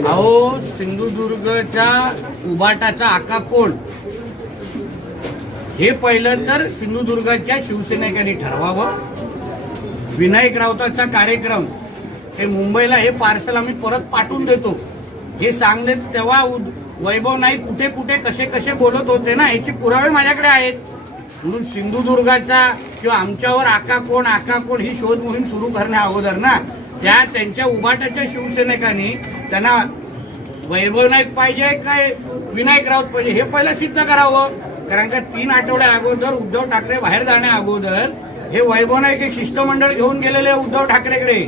अहो सिंधुदुर्गच्या उबाटाचा आका कोण हे पहिलं तर सिंधुदुर्गाच्या शिवसेनेकांनी ठरवावं विनायक रावताचा कार्यक्रम हे मुंबईला हे पार्सल आम्ही परत पाठवून देतो हे सांगले तेव्हा वैभव नाही कुठे कुठे कसे कसे बोलत होते ना याचे पुरावे माझ्याकडे आहेत म्हणून सिंधुदुर्गाचा किंवा आमच्यावर आका कोण आका कोण ही शोध मोहीम सुरू करण्या अगोदर ना त्या त्यांच्या उभाट्याच्या शिवसैनिकांनी त्यांना वैभव नाईक पाहिजे काय विनायक राऊत पाहिजे हे पहिलं सिद्ध करावं कारण का तीन आठवड्या अगोदर उद्धव ठाकरे बाहेर जाण्या अगोदर हे वैभव नाईक एक शिष्टमंडळ घेऊन गेलेले उद्धव ठाकरेकडे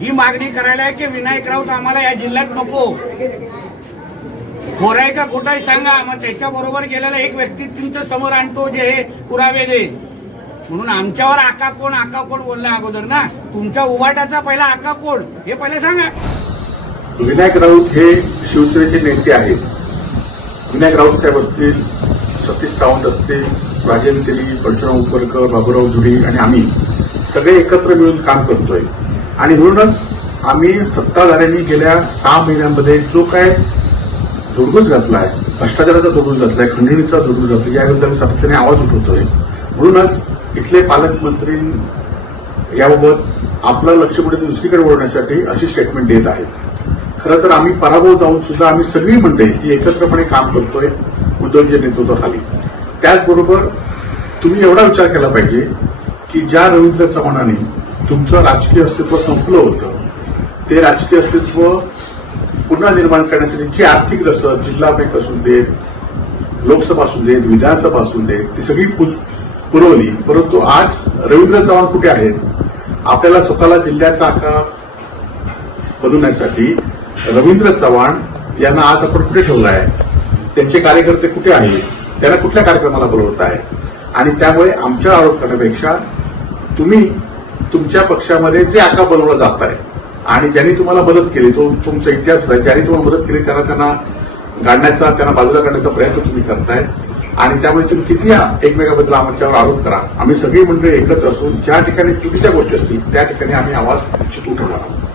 ही मागणी करायला आहे की विनायक राऊत आम्हाला या जिल्ह्यात नको खोराय का खोटाय सांगा मग त्याच्याबरोबर गेलेला एक व्यक्ती तुमच्या समोर आणतो जे हे पुरावे देईल म्हणून आमच्यावर आका कोण आका कोण बोलला अगोदर ना तुमच्या उभाट्याचा पहिला आका कोण हे पहिले सांगा विनायक राऊत हे शिवसेनेचे नेते आहेत विनायक राऊत साहेब असतील सतीश सावंत असतील राजेंद्र तेली परशुराम उपरकर बाबूराव धुरी आणि आम्ही सगळे एकत्र मिळून काम करतोय आणि म्हणूनच आम्ही सत्ताधाऱ्यांनी गेल्या सहा महिन्यांमध्ये जो काय दुर्गुस घातला आहे भ्रष्टाचाराचा दुर्गुस घातला आहे खंडणीचा दुर्गुस घातला याबद्दल आम्ही सातत्याने आवाज उठवतोय म्हणूनच इथले पालकमंत्री याबाबत आपलं लक्ष पुढे दुसरीकडे वळवण्यासाठी अशी स्टेटमेंट देत आहेत खरं तर आम्ही पराभव जाऊन सुद्धा आम्ही सगळी मंडळी ही एकत्रपणे काम करतोय उद्धवजी नेतृत्वाखाली त्याचबरोबर तुम्ही एवढा विचार केला पाहिजे की ज्या रवींद्र चव्हाणाने तुमचं राजकीय अस्तित्व संपलं होतं ते राजकीय अस्तित्व पुन्हा निर्माण करण्यासाठी जी आर्थिक रसद जिल्हा बँक असू देत लोकसभा असू देत विधानसभा असू देत ती सगळी पुरवली परंतु आज रवींद्र चव्हाण कुठे आहेत आपल्याला स्वतःला जिल्ह्याचा आका बदलण्यासाठी रवींद्र चव्हाण यांना आज आपण कुठे ठेवलं आहे त्यांचे कार्यकर्ते कुठे आहेत त्यांना कुठल्या कार्यक्रमाला बोलवत आहे आणि त्यामुळे आमच्या आरोप करण्यापेक्षा तुम्ही तुमच्या पक्षामध्ये जे आका बनवलं जात आहे आणि ज्यांनी तुम्हाला मदत केली तो तुमचा इतिहास ज्यांनी तुम्हाला मदत केली त्यांना त्यांना गाडण्याचा त्यांना बाजूला काढण्याचा प्रयत्न तुम्ही करताय आणि त्यामुळे तुम्ही किती एकमेकाबद्दल आमच्यावर आरोप करा आम्ही सगळी मंडळी एकत्र असून ज्या ठिकाणी चुकीच्या गोष्टी असतील त्या ठिकाणी आम्ही आवाज निश्चित उठवणार आहोत